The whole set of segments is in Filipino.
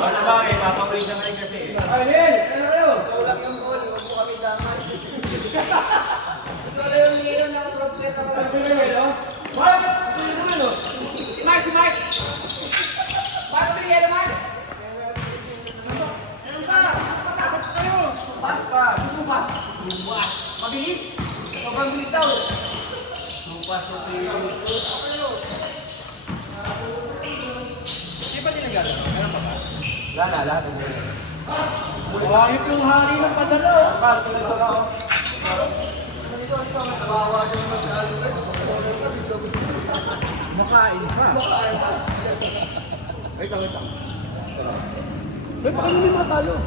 Ano ba eh, papawin na kayo kasi. Ay, Neil! Ano kayo? Ikaw lang yung goal, huwag po kami damay. Ito na yung hero ng rotate ako. Ano yung hero? Mark! Ito yung naman, oh. Si Mark, si Mark! Mark, ito yung hero, Mark! Meron ka! Pasapot kayo! Supas ka! Supas! Supas! Mabilis! Sobrang bilis daw! Supas ito yung... Di ba tinagala? Meron pa ba? Wala na, lahat ng muli. Wahit yung hari ng padala, oh. Parang tuloy sa ako. Makain pa. Wait lang, wait lang. May baka naman matalo.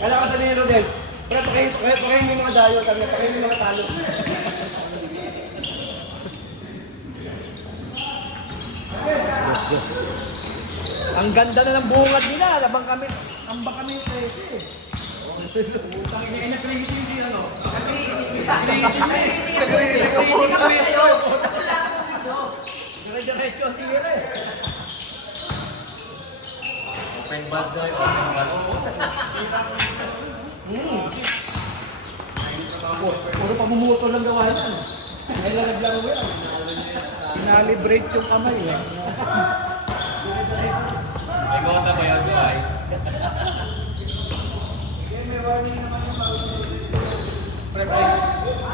Kala ka sa ni Rodel. Pakain mo yung mga dayo, sabi niya, pakain mo yung mga talo. Ang ganda na ng bungad nila. Labang kami 13. Utang ina ina creativity ano? Nagriinig ka po. Dire-diretso sige. Open bad daw, open bad. Puro pamumuto lang gawa yan. Ay lalaglaro yan. Pinalibrate yung kamay eh. May gota ba yun, ay?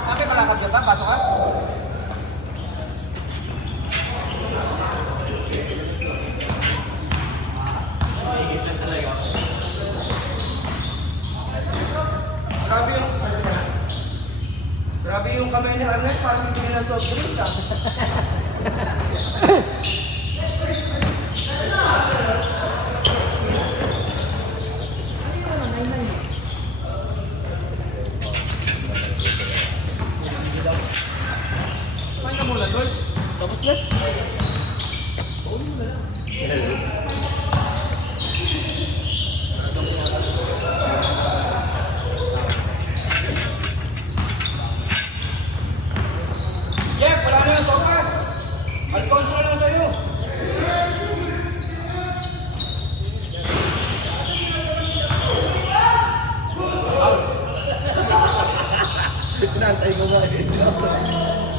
Kami malakad ka ba? Pasok ka? Grabe yung kamay ni Arnett, parang hindi nila soft drinks ah. Kumain ka muna, Lord. Tapos na. Jeff, wala na yung sopa. Alfonso na lang sa'yo. Pinantay ko ba?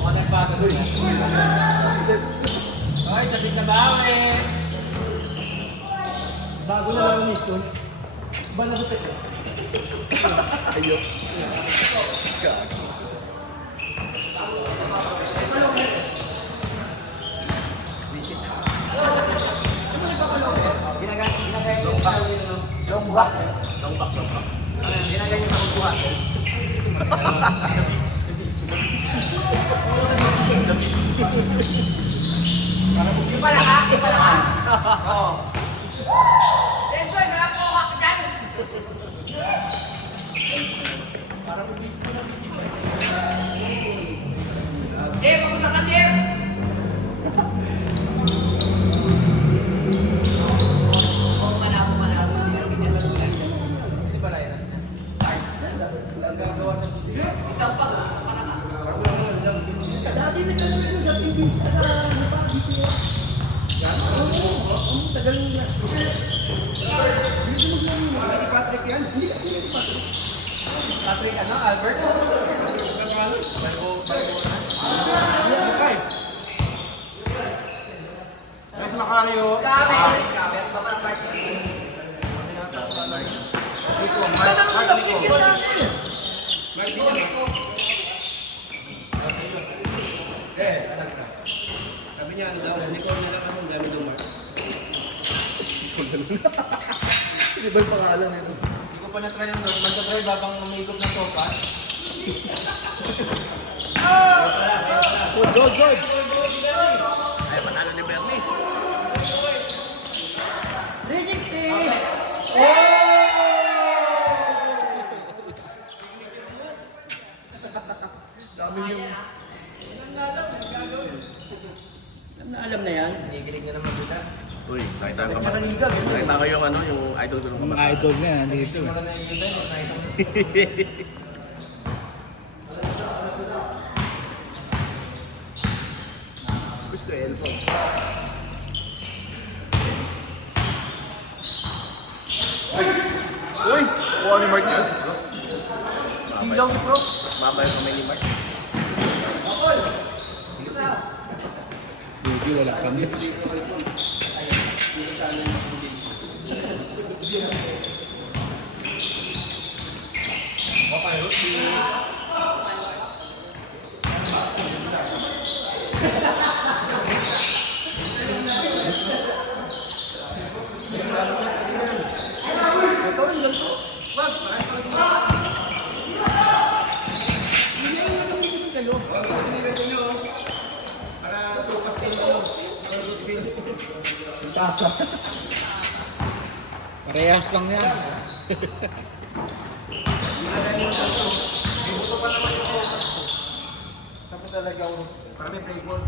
Walang bago doon. Ay, sabi ka ba eh? Bago na lang ni Stone. Ba na gupit eh? Ayos. Ginagaya yung bago yung long back. Long back. Ginagaya yung makukuha. Yung pala ka? Yung pala ka? Oo. Estoy, nakakuha ka dyan! Eh, kamusta ka, Jeff? Oo, malabo. Hindi rin pinalagulan. Hindi ba layan? Ang gagawa sa Isang pa lang ka. Dati nagkaroon ko sa TV sa dito. Tagal na. Si Patrick yan? Hindi si Patrick. Patrick ano? Albert? Guys, Macario. Scammer. Anak ka. Sabi niya, ano daw, unicorn na lang ako, gano'n daw, Mark. Hindi ba yung pangalan nito? Hindi ko pa na-try ng dog. Magta-try babang umikot ng sopa. Good. Ay, panalo ni Bernie. 360! Dami yung... Alam na yan. Nagigilig na naman sila. Uy, nakita ko ba? Nakaliga. Nakita ko yung ano, yung idol ko nung Mga idol niya nandito. Hindi mo na nakikita yun. Nakita mo. Uy! Kuha ni Mark yun. Silaw ni bro. Mabay yung kamay ni Mark. Hindi, wala kami. Parehas lang yan. Tapos talaga ako. Parang may flavor.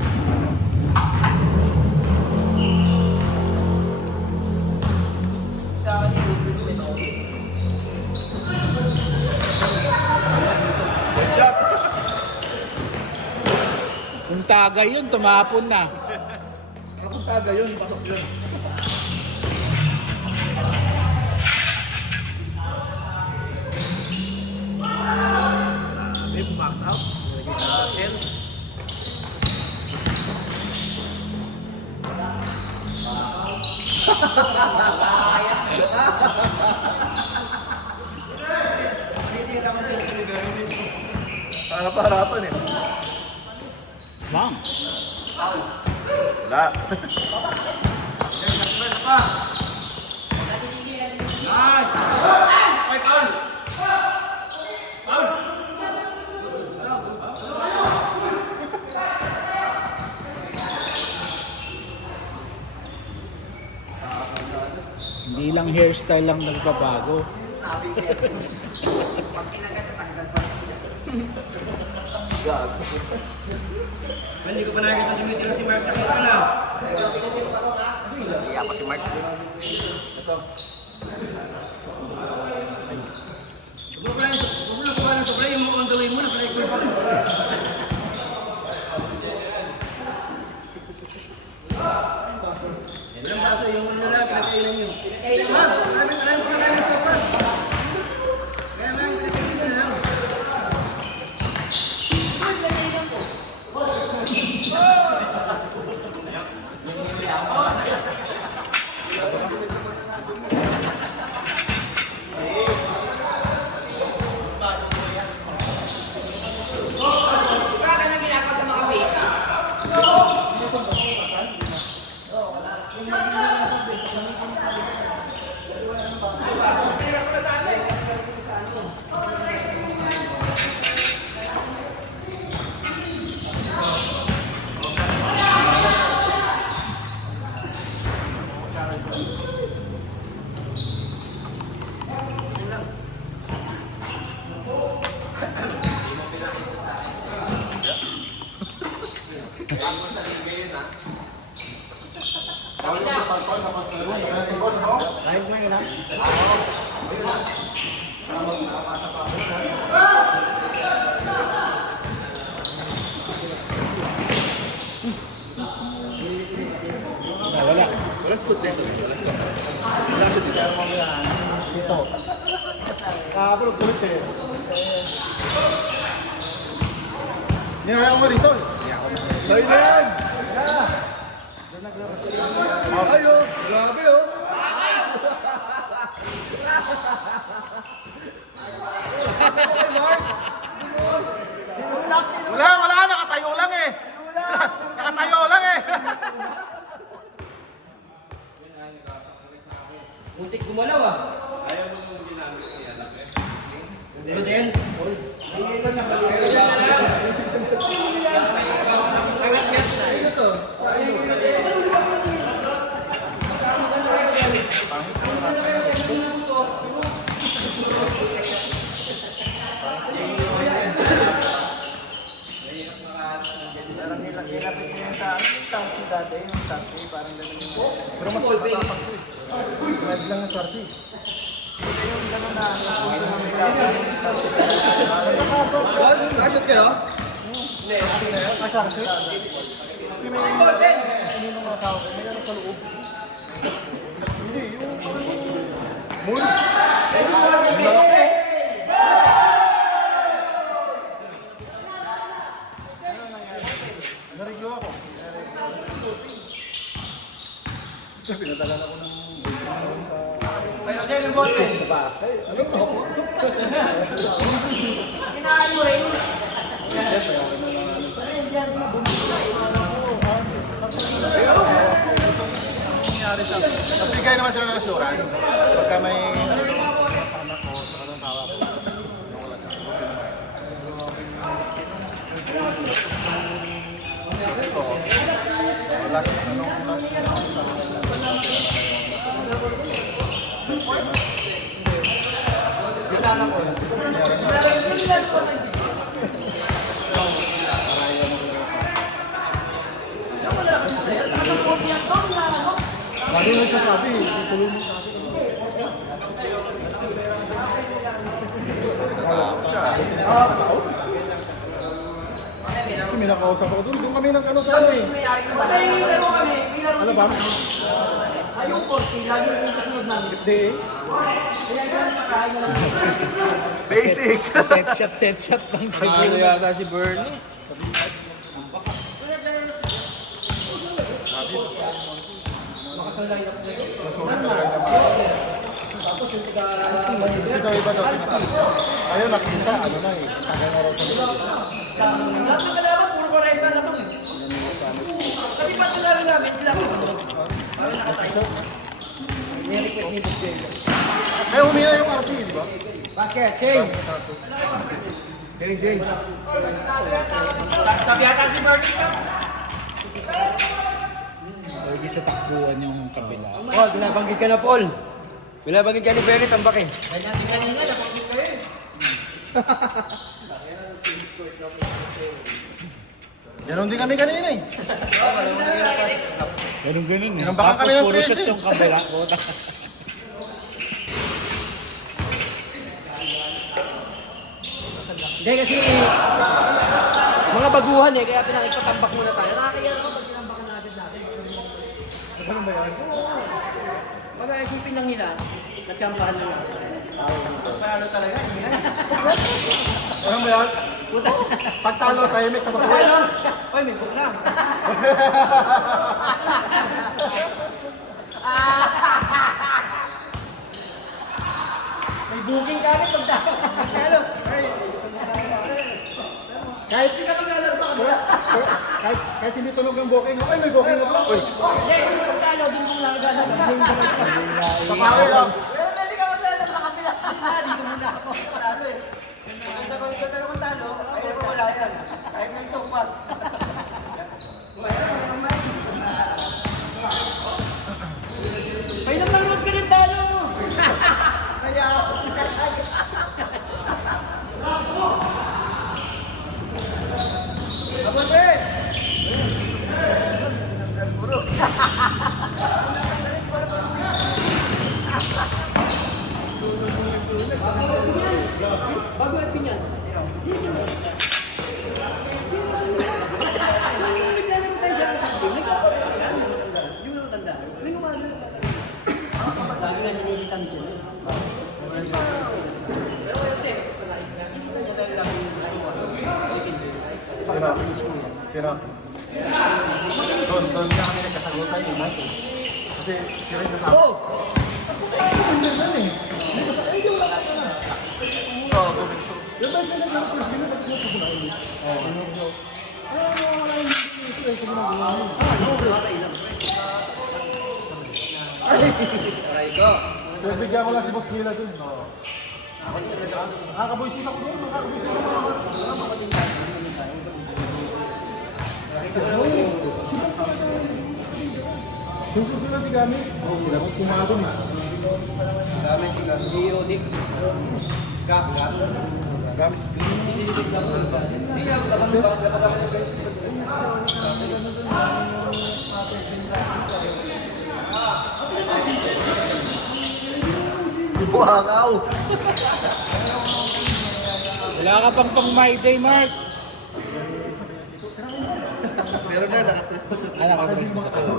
Sa akin yung may tawag. Shot! Kung tagay yun, tumapon na. Ako taga yun, pasok yun. May box out. Nilagay sa shell. Harap-harapan eh. Ma'am. Wala. Ay, Paul! Paul! Hindi lang hairstyle lang nagbabago. Snapping kaya. Pag kinagat, tanggal pa. Hindi ko pa nakikita tumitira si Mark sa kita na. Kaya pa si Mark. Huwag mo lang sobra yung on the way mo na pala ikaw pa. Yan lang baso yung ano na, pinagkailan nyo. Marami pa lang sa pa. Kaya lang, pinagkailan na lang. Baka nang ginagawa sa mga baby. Live mo yun ha? Wala. Wala sa dito. Wala sa dito. Dito. Pero kulit eh. Niyaya mo rito. Sa'yo na yan! Ay oh! Grabe oh! Wala! Nakatayo lang eh! Nakatayo lang eh! Muntik gumalaw ah. Ayaw mo nung ginamit niya. Pero din. Pero mas matapang ko eh. Live lang ang sarsi. Nakasot kayo? Hindi. Kasarsi? Kasi may ininom ng asawa ko, may ano sa loob. Hindi, yung... Moon. Narigyo ako. Pinadala ako ng sa... Pero dyan yung ballpen. Sa bahay. Alam mo ako. Kinain mo rin. Siyempre, ako na lang. Nangyari sa... Nagbigay naman sila ng assurance. Pagka may... anak ko, sa kanong tawa ko. Lagi na siya sabi, ituloy mo sabi. Kasi may nakausap ako doon. Doon kami ng ano sa ano eh. Patay yung laro kami. May laro Ano ba? Ay, yung 40, lagi yung kasunod namin. Hindi eh. Kaya isang pakain na lang. Basic! Set shot lang sa Ano yata si Bernie? Kasi daw iba daw pinatalo. Ayun, nakita, ano na eh. Tagay na raw sa Lahat ng kalaban, puro 40 lamang eh. Kasi pati laro namin, sila kasunod. Kami nakatayo. May request ni Busquets. Kaya humina yung RC, di ba? Basket, change. Change. Sabi yata si Bernie ka. Hindi sa takbuhan yung kabila. Paul, binabanggit ka na, Paul. Binabanggit ka ni Bernie, tambakin. Kaya natin kanina, napagod kayo eh. Ganon din kami kanina eh. Ganun eh. Tinambakan kami ng Tapos puro 13. shot yung kabila. Puta. Hindi kasi mga baguhan eh, kaya pinakipatambak muna tayo. Nakakaya naman pag tinambakan natin dati. Ganun ba yan? Pag isipin lang nila, natsampahan na lang. Panalo talaga, hindi na. Ano ba yan? Pag talo, tahimik tapos Ay, no? Oy, may book lang. May booking kami pag talo. kahit kahit hindi tunog ng booking, ay may booking na pala. Uy, Hindi, pag talo, din mong nagagana. sa power lang. Pero dali ka maglalaro sa kapila. Dito muna ako. Talo eh. Sa pero kung talo, ay wala yan. Kahit may sopas. Ay, namarunod ka rin talo mo. Kaya, Abot eh! Bago at pinyan. Naglalaro tayo sa sabi. Hindi mo naman tanda. May lumalaro. Lagi nga sinisitan ko. Sino? Doon na kami nagkasagutan yung natin. Kasi si Ray nasabi. Oh! Nagbigyan ko lang si Boss Gila dun. Nakakabuisit ako dun. Nakakabuisit ako dun. Yung susunod si Gami. Oo, wala akong kumagon eh. Dami siya. Diodik. Gami si Buhakaw! Wala ka pang my day, Mark. Meron na, nakatrist na. Nakatris mo sa kanya.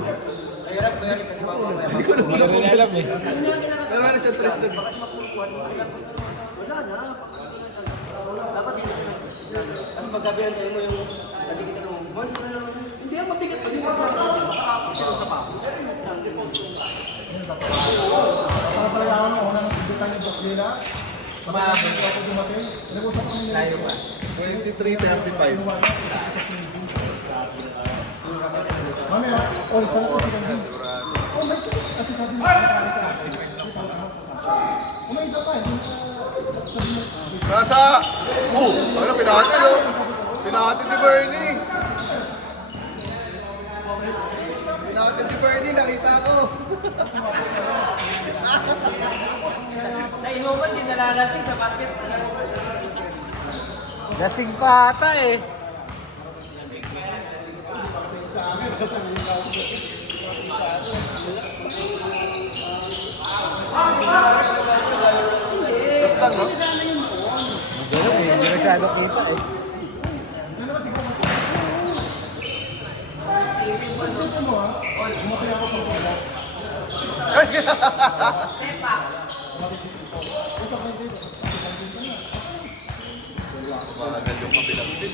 Mahirap, mahirap kasi mamaya. Hindi ko na alam eh. Meron na siya trist na. Tapos pagkabihan tayo mo yung nagigit ng boss, hindi yan mabigat pa din. Papalayawan mo, unang bitan yung boss nila. Sabay ako dumating. Nag-usap kami nila. Tayo pa. 23:35. Mamaya, all sa ko si Gandhi. Oh, may kasi sabi mo. Oh, may isa pa. Nasa! Ano, pinahati, no? Pinahati ni Bernie. Pinahati ni Bernie, nakita ko. Sa inuman, di nalalasing sa basket. Lasing pa ata eh. Just lang, no? Ganun eh, hindi masyado kita eh. Magal yung kabilang din.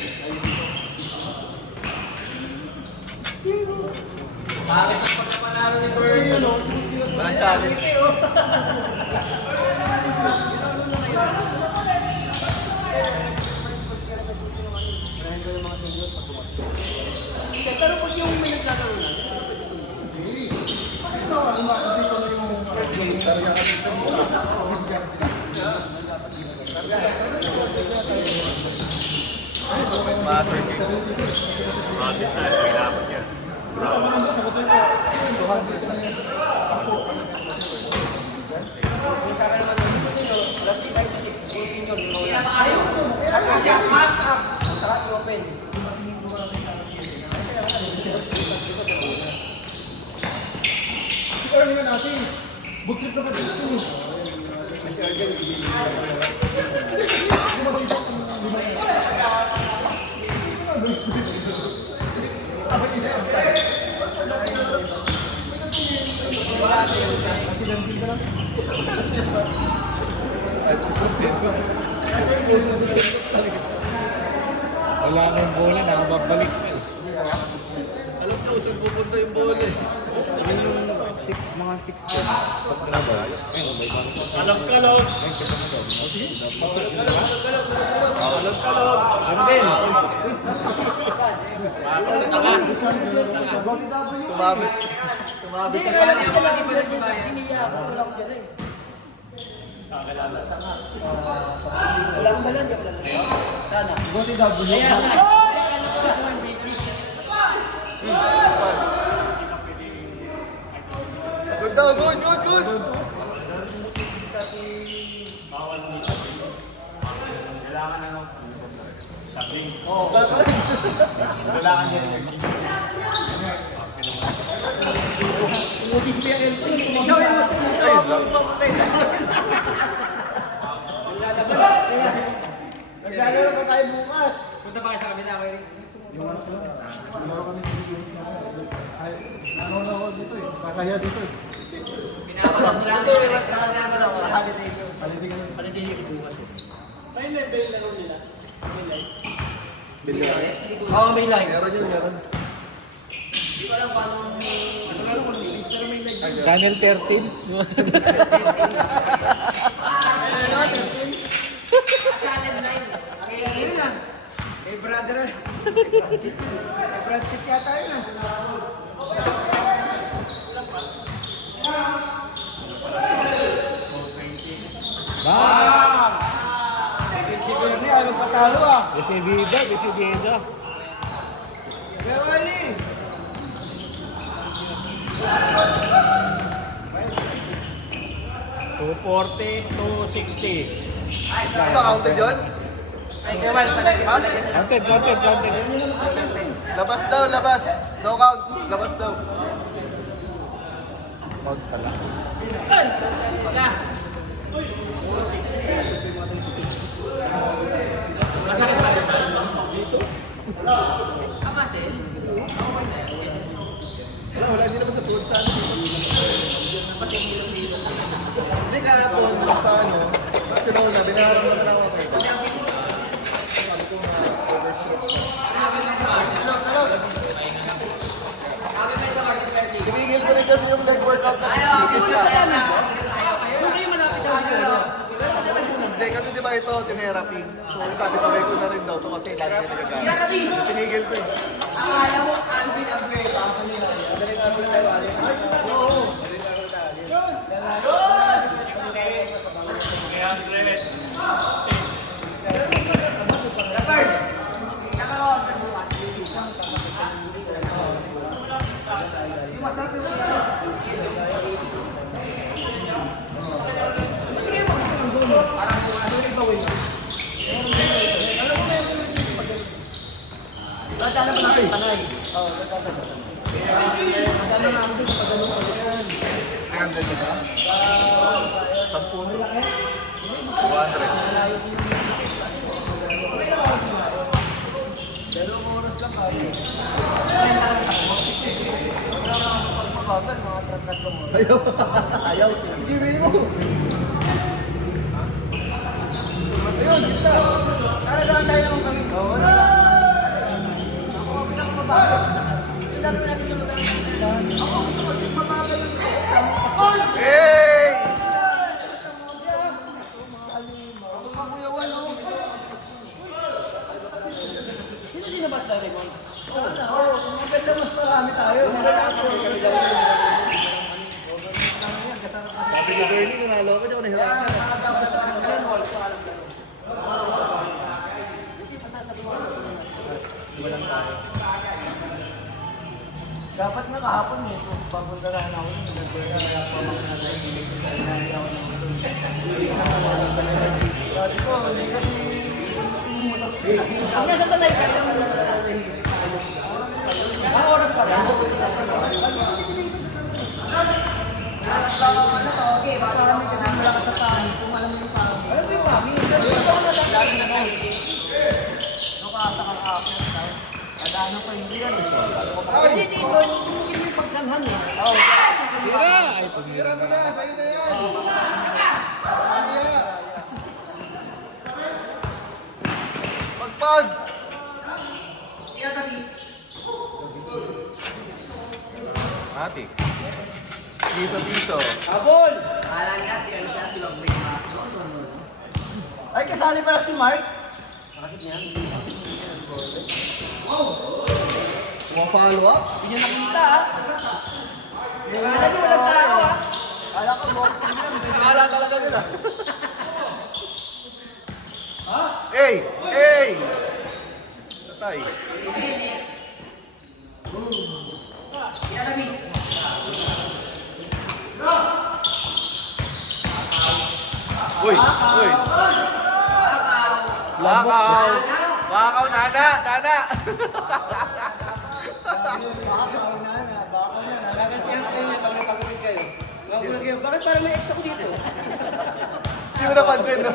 Walang challenge. Pero pag yung may naglalaro na, Early na natin. Bukit na pa dito. Wala na yung bola, nakababalik na eh. Alam ko saan pupunta yung bola eh. Mga 6 Alam ka, Lord. Alam ka, Lord. Ano din? Sumabit. Sumabit ka pala. Good daw, good, good, good. Ay, naglalaro pa tayo bukas. punta pa kayo sa kabila ko, Eric. Ano ako dito eh. Masaya dito eh. Pinapalap mo lang. Pinapalap mo lang. Holiday ko. Holiday ka na. Palitin yung bukas. May level na rin nila. May light. Oo, may light. Meron yun, meron. Hindi ko alam paano Pero may light. Channel 13. channel 9. Ayun na. Eh, brother. Eh, brother Pitt yata yun ah. Si Bernie, ayaw patalo ah. Decidida, decidida. Gawali. $240, $260. Ano ba counted yun? Ay, Gawal, palagi. Counted, counted, counted. Labas daw, labas. No count. Labas daw. Count pala. Masakit ba sa ito, tinerapy. So sabi sabay ko na rin daw to kasi lagi na nagagamit. Tinigil ko eh. Akala mo, Alvin Abreu. Dadala pa natin tanay. Sampu to. 200. Ayaw. Give mo. Ayun, kita. Dadaan tayo ng kami. Oo. Hey! Kumakuyawan, oh. Sino sinabas tayo, Raymond? Maganda mas marami tayo. Sabi ni Bernie, nanalo ko, di ako nahirapan. Dapat nga kahapon eh, kung papunta na ako, nag-bird na kaya pamakna na yung ilig sa sabi ko, hindi kasi Ang nasa tanay ka lang. Ang oras pa rin. Okay, baka kami kasi malakas sa tahan. Kung alam mo yung pao. Alam mo yung mami? Pero ito ko nataglasin na ako. nakakata kang akin. Kadaan pa hindi yan. Kasi dito, hindi mo yung pagsanhan eh. Oo. Tira mo na, sa'yo na yan. Pagpag! Ate. Piso-piso. Abol! Kala niya si ano siya, si Longbay. Ay, kasali pala si Mark. Follow up? Hindi nyo nakita ah. Alam nyo, walang tao ah. Kala ko box ka niya. Akala talaga nila. Hey! Hey! Patay. Uy! Uy! Lakaw! Lakaw, nana! Nana! Gagantihan kayo niya pag napagod kayo. Napagod kayo. Bakit parang may extra ko dito? Hindi mo napansin, no?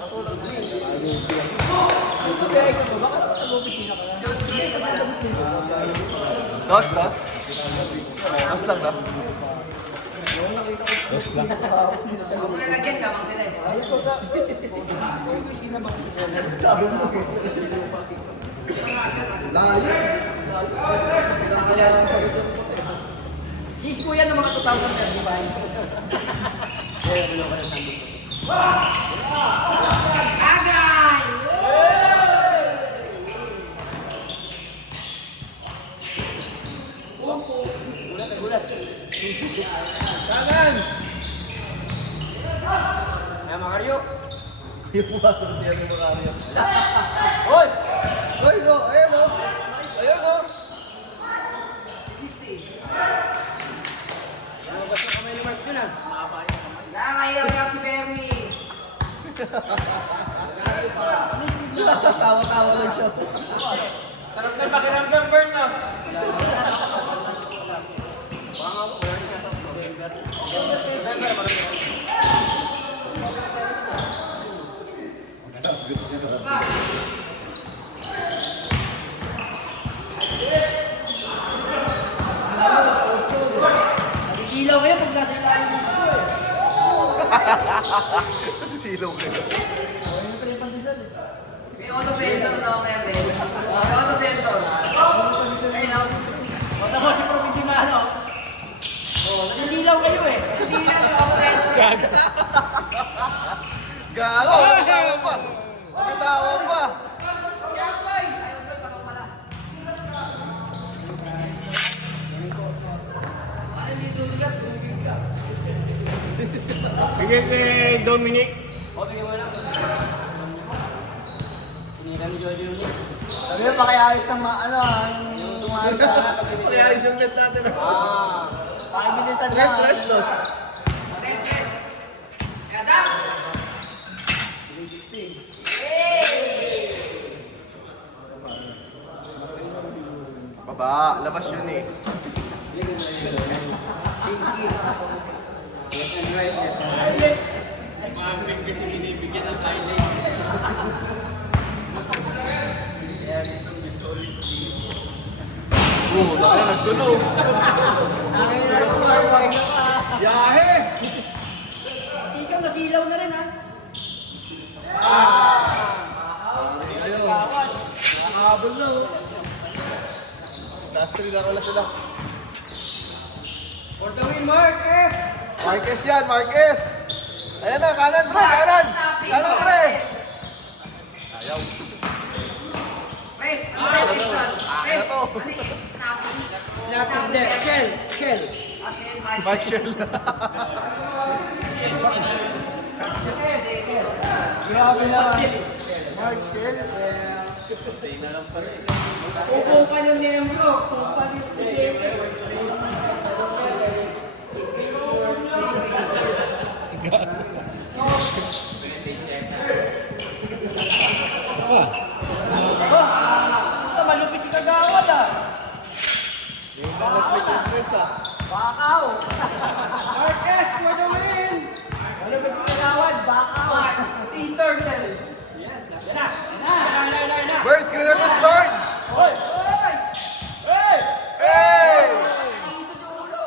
Matulog mo yun. Dos, dos? Dos lang, no? Kung nalagyan lamang sila eh. Sis ko yan ng mga 2000 di ba? Agay! Kanan! Ay, Makaryo. Yung pumasok niya ng mga ariyo. Hoy! Hoy, no! Ayun, no! Ayun, no! Lumabas na kamay ni Mark yun ah. Nakakahirap si Bernie. Tawa-tawa lang siya. Sarap na pakiramdam, Bern ah. Isilaw kayo pag nasa ilalim ng gusto eh. Kasi silaw ko. May auto-sensor na ako meron din. May auto-sensor. Ayun ako. O tapos si Prof. Hindi maano. nasilaw kayo eh. Sinilaw ako sa Gago. Gago! Bitawa pa! Bitawa pa! Sige kay Dominic. Sabi mo, pakiayos ng yung tumaas sa... Kaya yung net natin. Pakibilisan na. Rest. Kadam! Baba, labas yun eh. Dahil nagsunog. Yahe! Ikaw nasilaw na rin ha. Habol na oh. Last 3 na wala sila. For the win, Marquez! Marquez yan, Marquez! Ayan na, kanan pre, kanan! Kanan pre! Ayaw. Press! Ano Press! to? Snappy! Lapit there, Shell! Mark Shell. Grabe naman. Mark Shell. Upo pa yung miyembro. Upo pa yung sige. Malupit si Kagawad ah. Bakaw. Marquez, for the win! Malupit si Kagawad. Bakaw. Si Turtle! Burns, kailangan mas burn! Hoy! Hey! Hey! Sa dulo!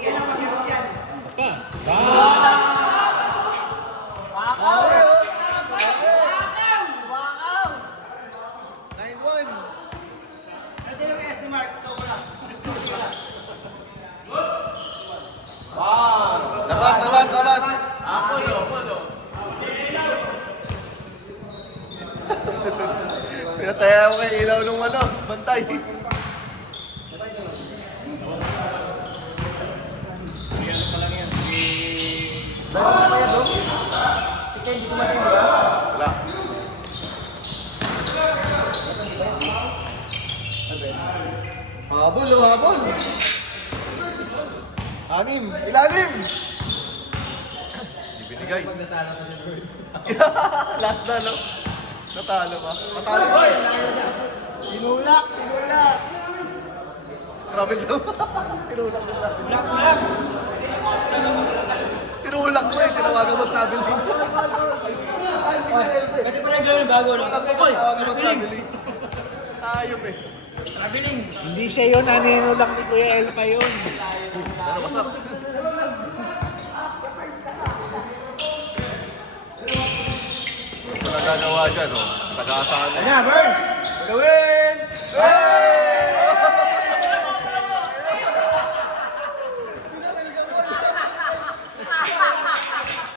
Yan ang masinod yan. Awe, oh. Bakaw! 9-1. Ito yung S ni Mark. So, wala. Labas. Pinataya ko kay ilaw nung bantay. Wala. Habol. Ilalim. Hindi binigay. Last na, no? Natalo ba? Matalo ba? Tinulak. Travel daw. Tinulak na travel. Tinulak mo eh. Tinawagan mo traveling. Pwede pa rin gawin bago, no? Tinawagan mo traveling. Ayop eh. Hindi siya yun, anino lang ni Kuya Elpa yun. Ano masak? Ito nagagawa dyan, oh. Taga-asahan. Ayan, Burns! For the win! Hey!